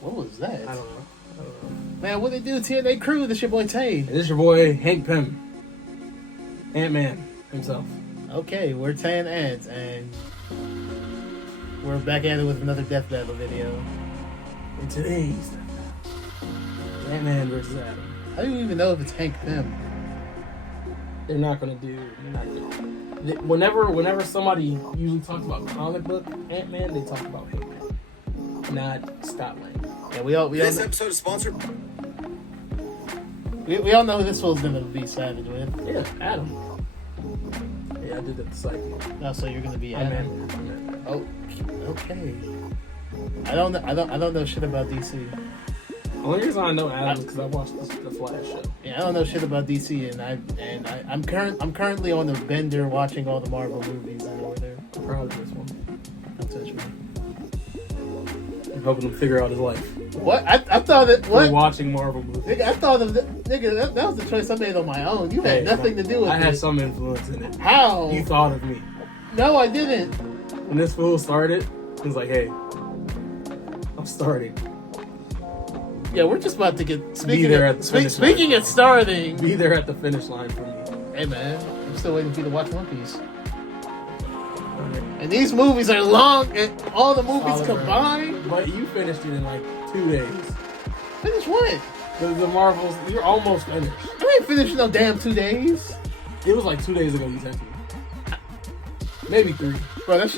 What was that? I don't know. Man, what they do? TNA crew. This your boy Tay. And this is your boy Hank Pym, Ant-Man himself. Okay, we're Tay and Ant, and we're back at it with another Death Battle video. And today's Ant-Man versus Adam. I don't even know if it's Hank Pym. They're not gonna do. Whenever somebody usually talks about comic book Ant-Man, they talk about Hank Pym, not Scott Lang. Yeah, we all This know, episode is sponsored. we all know who this fool's gonna be savage with. Yeah, Adam. Yeah, I did that to Psyche. Oh, so you're gonna be Ant-Man. Ant-Man. Oh, okay. I don't know shit about DC. The only reason I know Adam is because I watched the Flash show. Yeah, I don't know shit about DC, and I'm currently on the bender watching all the Marvel movies in order. I'm proud of this one. Don't touch me. I'm helping him figure out his life. What? I thought that We're what? watching Marvel movies. Nigga, I thought of nigga. That was the choice I made on my own. You had nothing to do with it. I had some influence in it. How? You thought of me. No, I didn't. When this fool started, he was like, "Hey, I'm starting. Yeah, we're just about to get Speaking of starting. Be there at the finish line for me." Hey man, I'm still waiting for you to watch One Piece. And these movies are long, and all the movies combined. But you finished it in like 2 days. Finish what? The Marvels, you're almost finished. I ain't finished no damn 2 days. It was like 2 days ago you sent me. Maybe 3. Bro, that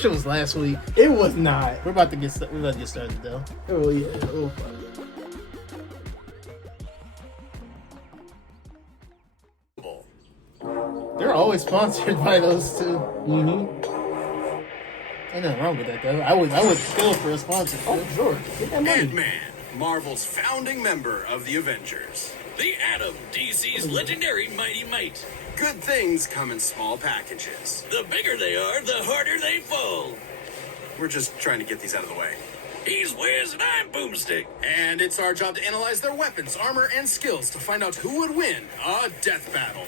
shit was last week. It was not. We're about to get started though. Oh yeah. Oh, fuck. They're always sponsored by those two. Mm-hmm. Ain't nothing wrong with that though. I would kill for a sponsor. Oh, sure. Get that money. Ant-Man, Marvel's founding member of the Avengers. The Atom, DC's legendary Mighty Might. Good things come in small packages. The bigger they are, the harder they fall. We're just trying to get these out of the way. He's Wiz and I'm Boomstick. And it's our job to analyze their weapons, armor, and skills to find out who would win a death battle.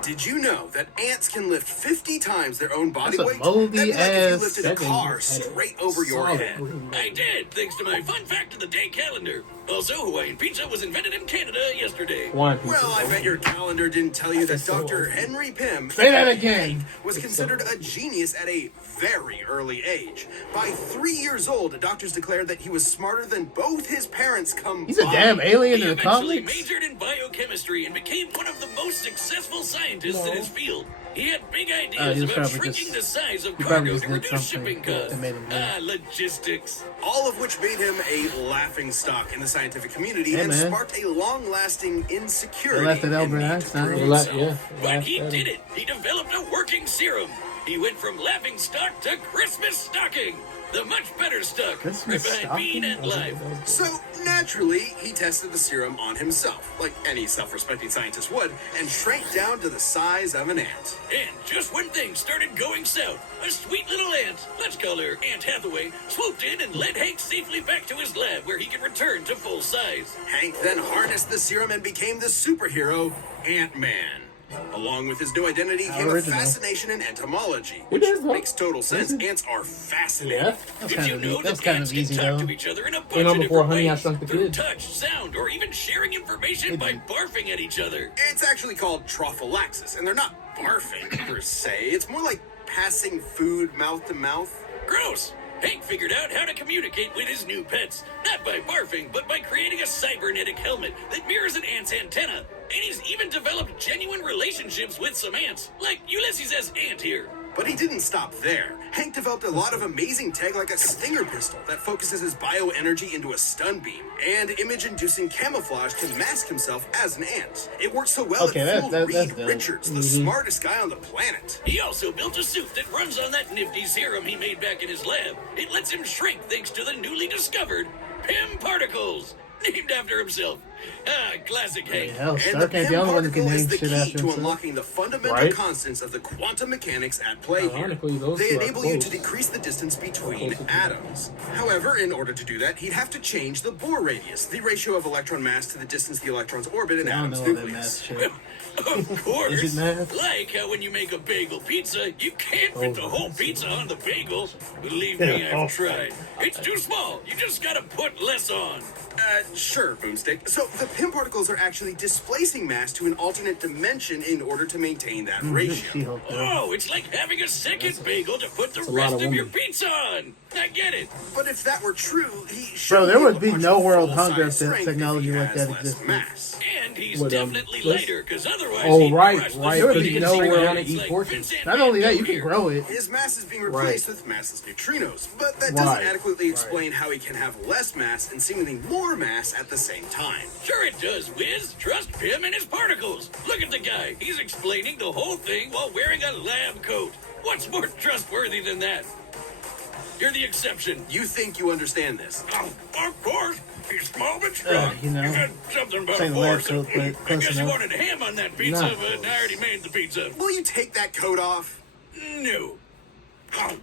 Did you know that ants can lift 50 times their own body That's a weight? moldy That'd be like if you ass lifted a car straight over your head. I did, thanks to my fun fact of the day calendar. Also, Hawaiian pizza was invented in Canada yesterday. Wine pizza. Well, I bet your calendar didn't tell you that Dr. Henry Pym Say that again. was considered a genius at a very early age. By 3 years old, doctors declared that he was smarter than both his parents combined. He's a damn alien He in the eventually comics. majored in biochemistry and became one of the most successful scientists in his field. He had big he ideas was about probably shrinking just- the size of he probably cargo just to did reduce something shipping costs. that made him mad. Logistics. All of which made him a laughing stock in the scientific community Hey, and man. sparked a long-lasting insecurity. They laughed at in Albert need to Einstein. prove Yeah, himself. yeah. But he did it. He developed a working serum. He went from laughing stock to Christmas stocking. The much better stuff. Christmas Right behind Bean stocking? and Live. So, naturally, he tested the serum on himself, like any self-respecting scientist would, and shrank down to the size of an ant. And just when things started going south, a sweet little ant, let's call her Aunt Hathaway, swooped in and led Hank safely back to his lab where he could return to full size. Hank then harnessed the serum and became the superhero Ant-Man. Along with his new identity came a Original. fascination in entomology, It which is, huh? makes total sense. Ants are fascinating. Yeah. That's Did kind you of know that's that kind ants of can easy talk though. to each other in a bunch Came out of before different Honey, I ways? Shrunk the Through Kids. touch, sound, or even sharing information by barfing at each other. It's actually called trophallaxis, and they're not barfing per se. It's more like passing food mouth to mouth. Gross! Hank figured out how to communicate with his new pets, not by barfing, but by creating a cybernetic helmet that mirrors an ant's antenna. And he's even developed genuine relationships with some ants, like Ulysses S. Ant here. But he didn't stop there. Hank developed a lot of amazing tech like a stinger pistol that focuses his bioenergy into a stun beam, and image-inducing camouflage to mask himself as an ant. It worked so well Okay, it fooled that's Reed dope. Richards, the smartest guy on the planet. He also built a suit that runs on that nifty serum he made back in his lab. It lets him shrink thanks to the newly discovered Pym particles. Named after himself. Classic Hank. Hell, And the Stark ain't the PIM only one who can particle name is the shit key after to himself. unlocking the fundamental Right? constants of the quantum mechanics at play here. Ironically, those They two are enable you to close. decrease the distance between closer to atoms. However, in order to do that, he'd have to change the Bohr radius, the ratio of electron mass to the distance the electrons orbit an I don't atom's know all that math nucleus. shit. Of course. Is it math? Like how when you make a bagel pizza, you can't fit the whole pizza on the bagel. Believe me, Yeah. I've tried. It's too small. You just gotta put less on. Sure, Boomstick. So the PIM particles are actually displacing mass to an alternate dimension in order to maintain that ratio. She-Hulk, though. Oh, it's like having a second bagel to put the a lot rest of of your women. pizza on. I get it. But if that were true, he Bro, there would be shouldn't no able to punch world a hunger full-size if strength technology if he like has that less existed. mass. And he's What, definitely this? lighter, because otherwise Oh, he'd right, crush the right, There would sweet be and no string way on to it eat like portions. Vince Not only that, you Van can Gogh grow it. His mass is being replaced with massless neutrinos, but that Right. doesn't adequately explain how he can have less mass and seemingly more mass at the same time. Sure it does, Wiz. Trust him and his particles. Look at the guy. He's explaining the whole thing while wearing a lab coat. What's more trustworthy than that? You're the exception. You think you understand this? Oh, of course. He's small but strong. You know. said something about Saying a the lab horse. coat, but I close guess you enough. wanted ham on that pizza, Nah. but I already made the pizza. Will you take that coat off? No. Oh,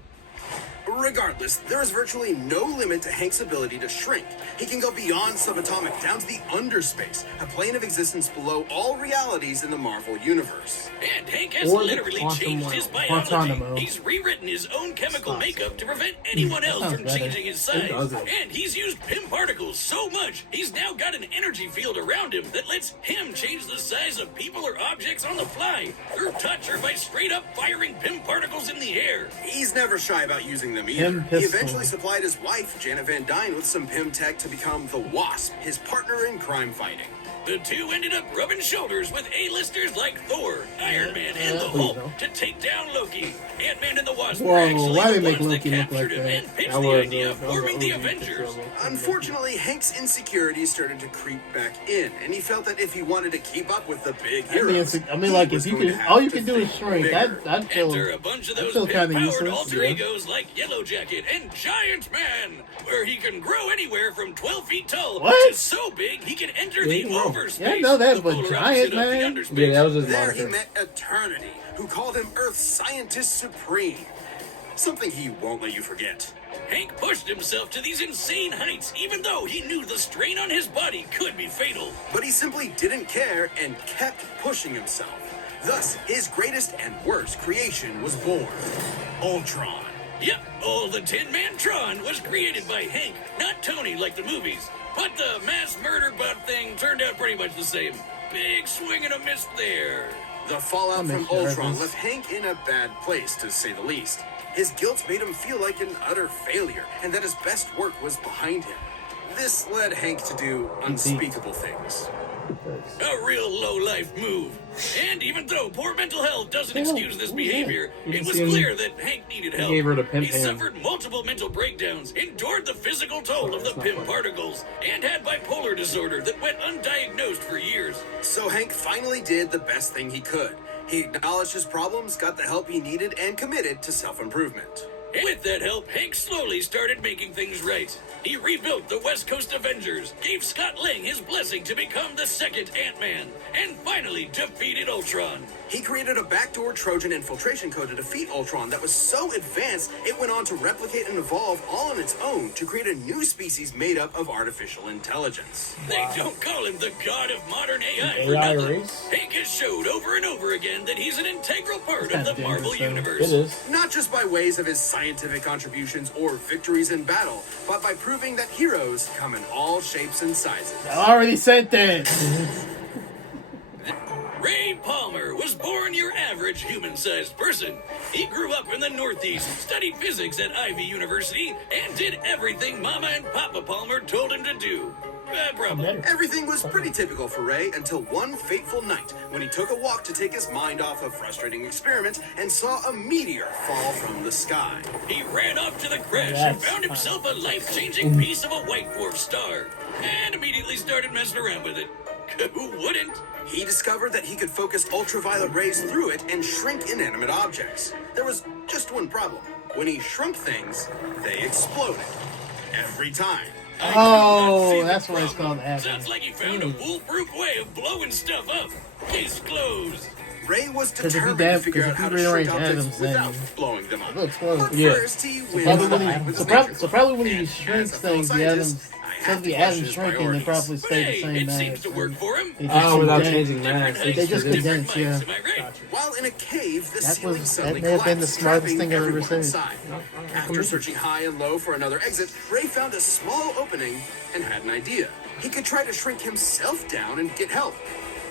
Regardless, there is virtually no limit to Hank's ability to shrink. He can go beyond subatomic down to the underspace, a plane of existence below all realities in the Marvel universe. and Hank has Or the literally quantum changed realm. his biology. Quantanamo. He's rewritten his own chemical makeup to prevent anyone else sounds from better. changing his size. doesn't. And he's used PIM particles so much, he's now got an energy field around him that lets him change the size of people or objects on the fly, through touch or by straight up firing PIM particles in the air. He's never shy about using them either. PIM He pistol. eventually supplied his wife, Janet Van Dyne, with some PIM tech to become the Wasp, his partner in crime fighting. The two ended up rubbing shoulders with A-listers like Thor, Iron Man, and the Hulk to take down Loki. Ant-Man and the Wasp were Whoa, actually why the they make ones that Loki look like captured him that? and pitched That the was, idea of that was forming the OG Avengers. picture. Unfortunately, Hank's insecurities started to creep back in, and he felt that if he wanted to keep up with the big heroes, I mean, like, he was if you going can, to have all you to can do is think shrink. bigger. I'd feel. Enter a bunch of I those feel kinda pimp-powered useless, alter yeah. egos like Yellow Jacket and Giant Man, where he can grow anywhere from 12 feet tall What? to so big he can enter Yeah, the he can grow. overspace. Yeah, I know that, the but polar Giant opposite of the Man? underspace. Yeah, that was his There he moniker. met Eternity, who called him Earth's Scientist Supreme. Something he won't let you forget. Hank pushed himself to these insane heights, even though he knew the strain on his body could be fatal. But he simply didn't care and kept pushing himself. Thus, his greatest and worst creation was born. Ultron. Yep, all the Tin Man Tron was created by Hank, not Tony like the movies. But the mass murder bot thing turned out pretty much the same. Big swing and a miss there. The fallout That from makes you Ultron nervous. left Hank in a bad place, to say the least. His guilt made him feel like an utter failure, and that his best work was behind him. This led Hank to do unspeakable things. A real low-life move. And even though poor mental health doesn't excuse this behavior, it was clear that Hank needed help. gave her the pimp He hand. suffered multiple mental breakdowns, endured the physical toll of the PIM particles, and had bipolar disorder that went undiagnosed for years. So Hank finally did the best thing he could. He acknowledged his problems, got the help he needed, and committed to self-improvement. And with that help, Hank slowly started making things right. He rebuilt the West Coast Avengers, gave Scott Lang his blessing to become the second Ant-Man, and finally defeated Ultron. He created a backdoor Trojan infiltration code to defeat Ultron that was so advanced it went on to replicate and evolve all on its own to create a new species made up of artificial intelligence. They don't call him the god of modern AI for AI nothing. race? Hank has showed over and over again that he's an integral part of Kinda the Marvel dangerous, though. universe. It is. Not just by ways of his scientific contributions or victories in battle, but by proving that heroes come in all shapes and sizes. I already said that. Ray Palmer was born your average human-sized person. He grew up in the Northeast, studied physics at Ivy University, and did everything Mama and Papa Palmer told him to do. Probably. Everything was pretty typical for Ray until one fateful night when he took a walk to take his mind off a frustrating experiment and saw a meteor fall from the sky. He ran off to the crash and That's found himself a life-changing piece of a white dwarf star, and immediately started messing around with it. Who wouldn't? He discovered that he could focus ultraviolet rays through it and shrink inanimate objects. There was just one problem. When he shrunk things, they exploded. Every time. Oh, that's why it's called Adam. Sounds like he found a foolproof way of blowing stuff up. Case closed. Ray was Because if you determined to figure because out if how you to shrink rearrange objects Adams, then without blowing them up. it looks close. But Yeah. first, he wins Probably the when fight he, with so, his prob- nature. so probably when he And shrinks as a fellow things, the scientist, Adams, I because have the to Adams question his shrinking, they priorities. probably stay the Hey, same it mass. seems to work for him. They just without condense. changing mass. They just Different condense, mics, yeah. am I right? While in a cave, the That ceiling was- suddenly that may have been the collapsed, smartest trapping thing I've ever everyone seen. inside. After searching high and low for another exit, Ray found a small opening and had an idea. He could try to shrink himself down and get help,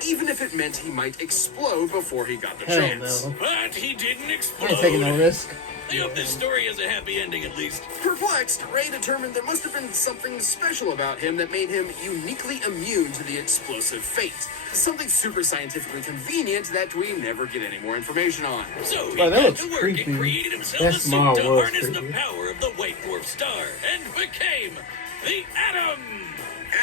even if it meant he might explode before he got the Hell chance. no. But he didn't I explode. ain't taking no risk. I hope this story has a happy ending at least. Perplexed, Ray determined there must have been something special about him that made him uniquely immune to the explosive fate. Something super scientifically convenient that we never get any more information on. So he Wow, that got looks to work creepy. and created himself That a smile suit to was harness creepy. the power of the white dwarf star and became the Atom.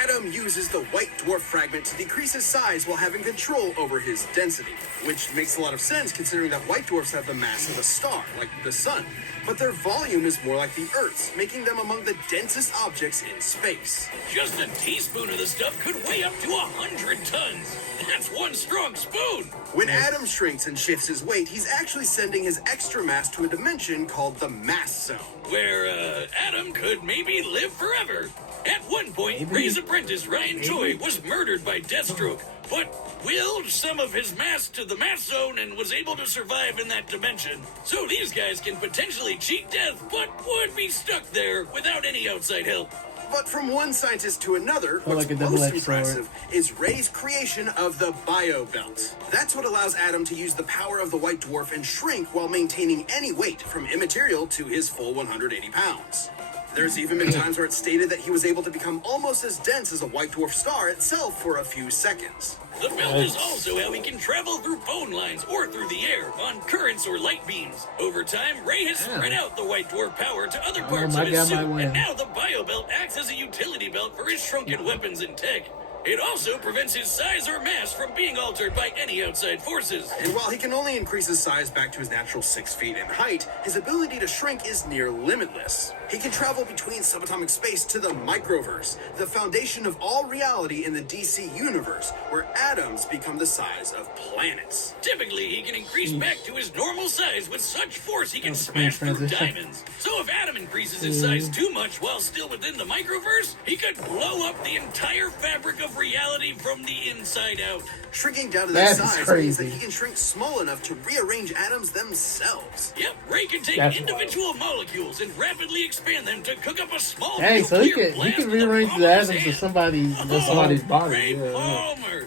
Adam uses the white dwarf fragment to decrease his size while having control over his density, which makes a lot of sense considering that white dwarfs have the mass of a star, like the sun, but their volume is more like the Earth's, making them among the densest objects in space. Just a teaspoon of the stuff could weigh up to 100 tons. That's one strong spoon. When Adam shrinks and shifts his weight, he's actually sending his extra mass to a dimension called the mass zone. Where Adam could maybe live forever. At one point, Ray's apprentice Ryan Choi was murdered by Deathstroke, but willed some of his mass to the mass zone and was able to survive in that dimension. So these guys can potentially cheat death, but would be stuck there without any outside help. But from one scientist to another, Or what's like a most double-edged sword. impressive is Ray's creation of the bio belt. That's what allows Adam to use the power of the white dwarf and shrink while maintaining any weight from immaterial to his full 180 pounds. There's even been times where it's stated that he was able to become almost as dense as a white dwarf star itself for a few seconds. The belt is also how he can travel through phone lines or through the air on currents or light beams. Over time, Ray has spread out the white dwarf power to other parts my of his God, suit, my win. and now the bio belt acts as a utility belt for his shrunken weapons and tech. It also prevents his size or mass from being altered by any outside forces. And while he can only increase his size back to his natural 6 feet in height, his ability to shrink is near limitless. He can travel between subatomic space to the microverse, the foundation of all reality in the DC universe, where atoms become the size of planets. Typically, he can increase back to his normal size with such force he can That's a great smash through transition. diamonds. So if Adam increases his size too much while still within the microverse, he could blow up the entire fabric of reality from the inside out. Shrinking down to that That's size crazy. means that he can shrink small enough to rearrange atoms themselves. Yep, Ray can take That's individual molecules and rapidly expand them to cook up a small Hey, so he nuclear could blast with rearrange palm the of his atoms to hand. somebody's body, Ray yeah. Palmer.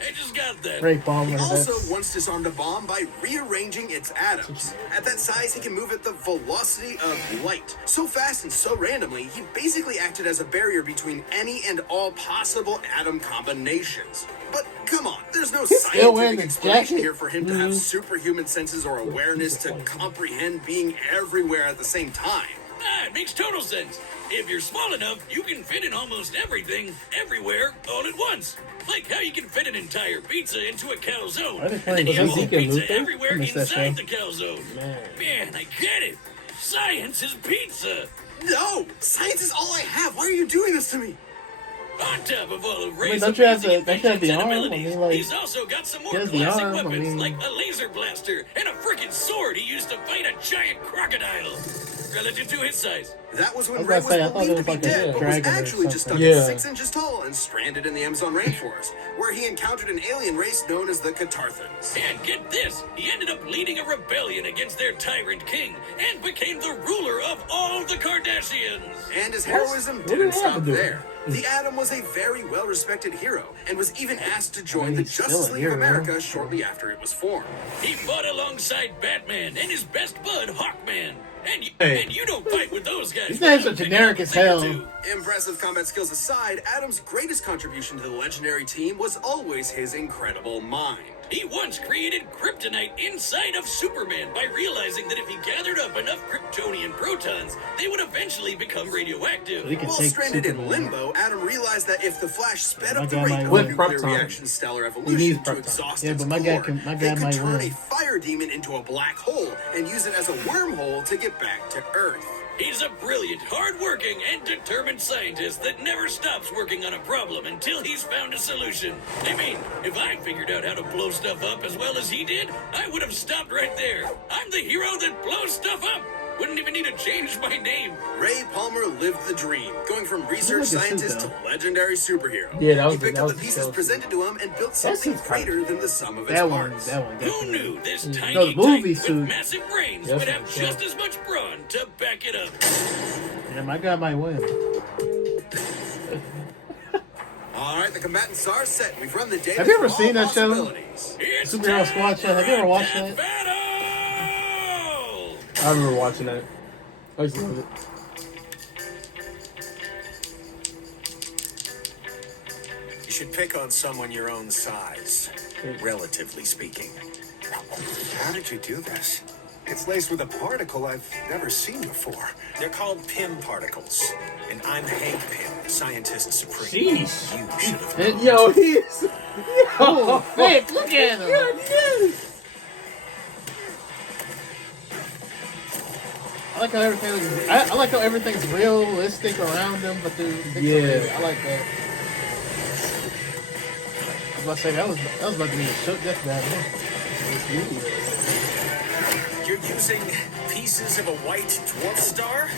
I just got that. Ray Palmer. He also That's, once disarmed a bomb by rearranging its atoms. At that size, he can move at the velocity of light. So fast and so randomly, he basically acted as a barrier between any and all possible atom combinations. But come on, there's no still wearing scientific the explanation jacket? here for him to have superhuman senses or awareness to comprehend being everywhere at the same time. Ah, it makes total sense. If you're small enough, you can fit in almost everything, everywhere, all at once. Like how you can fit an entire pizza into a calzone. Are they And playing then you have He whole can pizza move them? everywhere I missed that inside show. the calzone. Man. I get it. Science is pizza. No! Science is all I have! Why are you doing this to me? On top of all of Ray's don't you have amazing the- don't you have the inventions and arm? I abilities, mean, like, he's also got some more he has the classic arm, I weapons mean- like a laser blaster and a freaking sword he used to fight a giant crocodile. Relative to his size. That was when I was Ray about to say, I was thought it believed to was be like a dead, but was dragon or actually just stuck something. at Yeah. 6 inches tall and stranded in the Amazon rainforest, where he encountered an alien race known as the Catarthans. And get this, he ended up leading a rebellion against their tyrant king and became the ruler of all the Kardashians. And his heroism What did didn't that have stop to do? there. The Atom was a very well-respected hero, and was even asked to join the he's still Justice a League of hero. America shortly after it was formed. He fought alongside Batman and his best bud, Hawkman. Hey. And you don't fight with those guys. These names are without picking generic up a as thing or hell. two. Impressive combat skills aside, Adam's greatest contribution to the legendary team was always his incredible mind. He once created kryptonite inside of Superman by realizing that if he gathered up enough Kryptonian protons, they would eventually become radioactive. He can While take stranded in Superman. limbo, Adam realized that if the Flash sped My up the guy rate might of win. the nuclear With Proton. reaction's stellar needs evolution to Proton. exhaust Yeah, its but my guy core, can- my they guy could might turn win. a fire demon into a black hole and use it as a wormhole to get back to Earth. He's a brilliant, hard-working, and determined scientist that never stops working on a problem until he's found a solution. I mean, if I figured out how to blow stuff up as well as he did, I would have stopped right there. I'm the hero that blows stuff up. Wouldn't even need to change my name. Ray Palmer lived the dream, going from research Look at this, scientist to though. legendary superhero. Yeah, that was he picked that up was the pieces skeleton. presented to him and built something seems kinda- greater than the sum of its That one, parts. that one. Who Definitely. knew this tiny No, the movie tank suit. with massive brains Yes, would have yeah. just as much brawn to back it up? Yeah, my guy might win. All right, the combatants are set. We've run the data. Have you ever through seen all that show? possibilities. It's Superhero Squad show. Have you ever watched time that? for battle! I remember watching that. I used to love it. You should pick on someone your own size, relatively speaking. How did you do this? It's laced with a particle I've never seen before. They're called Pym particles, and I'm Hank Pym, scientist supreme. Jeez. You should have It- known. Yo, he is. Oh, thick. Look at him. I like how everything. I like how everything's realistic around them, but they're Yeah. I like that. I was about to say that was about to be a shook death battle. You're using pieces of a white dwarf star?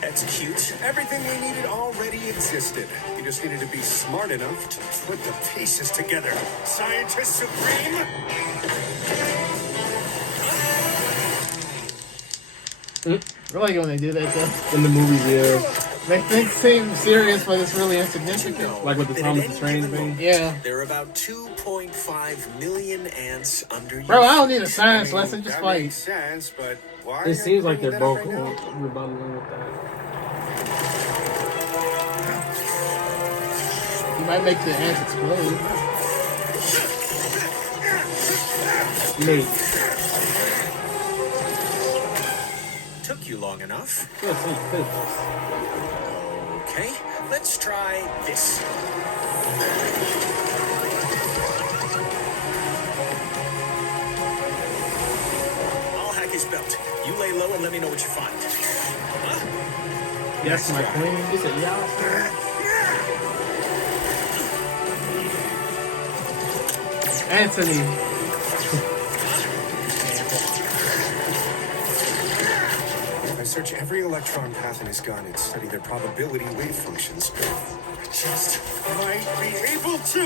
That's cute. Everything we needed already existed. You just needed to be smart enough to put the pieces together. Scientist Supreme! I like when they do that though. In the movies, yeah. They think seem serious, but it's really insignificant. You know Like with the that Thomas at the any Train given thing? moment, Yeah. There are about 2.5 million ants under your Bro, I don't need a feet. science lesson, just that fight. makes sense, but why? are It you seems like bringing they're that up both right now? rebutting with that. You might make the ants explode. Maybe. Took you long enough. Good, good. Okay, let's try this. I'll hack his belt. You lay low and let me know what you find. Yes, my queen. He said, yeah. Anthony. I search every electron path in his gun and study their probability wave functions. I just might be able to!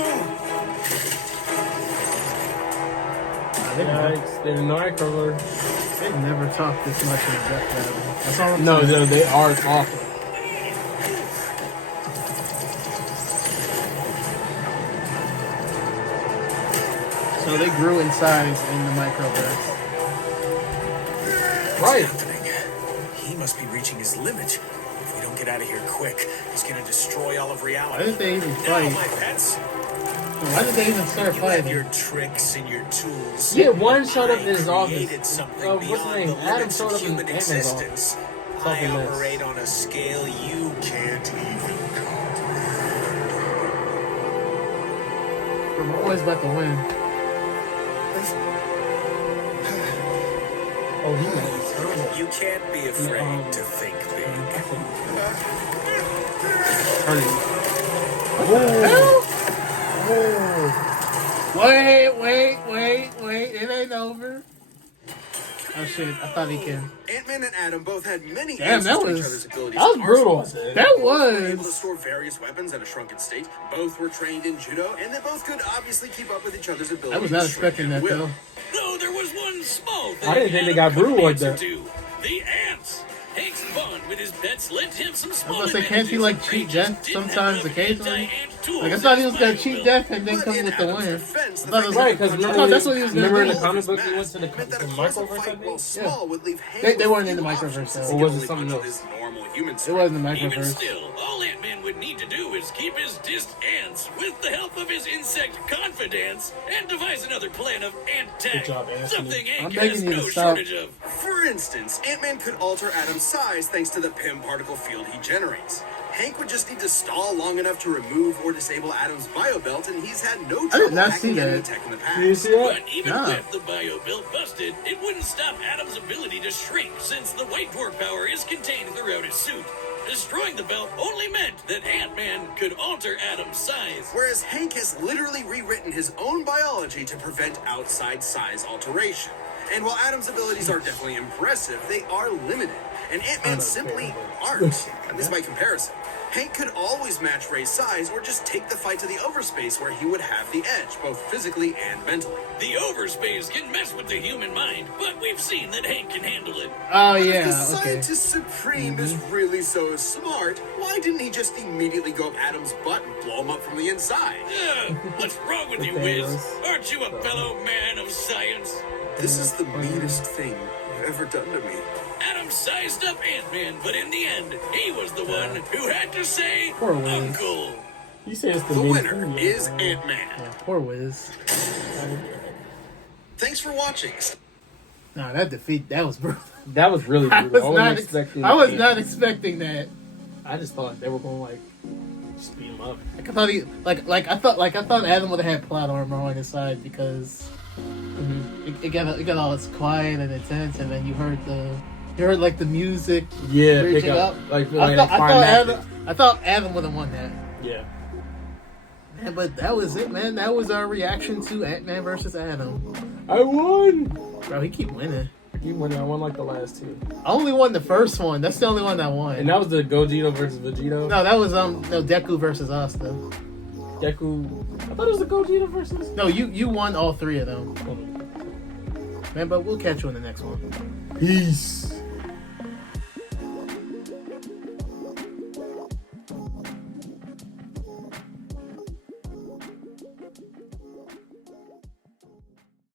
Yikes, they're micro. They never talk this much in a death battle. That's all I'm No, saying. no, they are awful. So they grew in size in the microverse. Right. He must be reaching his limit. If we don't get out of here quick, he's gonna destroy all of Why reality. did they even Now, fight? my pets, Why did they even start you have fighting? your tricks and your tools. Yeah, one showed up I in his office. created something What's his beyond name? the Adam limits showed of up in human Ant-Man's existence. I Something else. operate on a scale you can't even I'm always about to win. Oh, he might be terrible. You can't be afraid to think big. Wait. It ain't over. Oh shit, I thought he can. Ant-Man and Adam both had many Damn, answers that to each was other's abilities. that was and brutal. arsenals. That Both were able to was. store various weapons at a shrunken state. Both were trained in judo, and they both could obviously keep up with each other's abilities. I was not with strength expecting and that will. though. Though there was one small thing I didn't think they got Adam couldn't Brew like answer that. to. The ants. Hank's bond with his pets led him some small gonna say, can't you, like, cheat death sometimes occasionally? Like I thought he was gonna cheat death and then But come in with the Adam's win. defense, I the thought it fact was that Right, he because punched I remember, thought that's what he was gonna remember in do. the comic book he went to the meant that a microverse, close I fight, think? while small, would leave Hank They with weren't in the few microverse, options, though. since Or he was could it only something punch else? with his normal human It strength. wasn't the Even microverse. still, all Ant-Man would need to do is keep his dissed ants with the help of his insect confidants and devise another plan of ant tech. Good job, Anthony. Something I'm Hank begging has you to no stop. shortage of. For instance, Ant-Man could alter Adam's size thanks to the PIM particle field he generates. Hank would just need to stall long enough to remove or disable Adam's biobelt, and he's had no did trouble not see hacking into that. tech in the Did you past. see that? But even Nah. with the bio belt busted, it wouldn't stop Adam's ability to shrink since the white dwarf power is contained throughout his suit. Destroying the belt only meant that Ant-Man could alter Adam's size. Whereas Hank has literally rewritten his own biology to prevent outside size alteration. And while Adam's abilities are definitely impressive, they are limited. And Ant-Man simply aren't. And this is by comparison. Hank could always match Ray's size or just take the fight to the overspace where he would have the edge, both physically and mentally. The overspace can mess with the human mind, but we've seen that Hank can handle it. Oh If the yeah, okay. Scientist Supreme is really so smart, why didn't he just immediately go up Adam's butt and blow him up from the inside? What's wrong with you, Wiz? Aren't you a fellow man of science? This is the meanest thing you've ever done to me. Adam sized up Ant-Man, but in the end, he was the one who had to say, Poor Wiz. Uncle. You say it's the The main winner thing, is yeah. Ant-Man. Yeah, poor Wiz. Thanks for watching. Nah, that was brutal. That was really I brutal. was I wasn't not expecting. expecting that. I just thought they were going like speed him up. Like I thought Adam would have had plot armor on his side because it got all it's quiet and intense, and then you heard like the music. Yeah, pick reaching up. up. Like I that climactic. thought Adam would have won that. Yeah. Man, but that was it, man. That was our reaction to Ant-Man versus Adam. I won. Bro, he keep winning. You won. I won like the last two, I only won the first one. That's the only one I won. and that was the Gogeta versus Vegito. No, that was Deku versus Asta. Deku. I thought it was the Gogeta versus. No, you won all three of them. Man, but we'll catch you in the next one. Peace.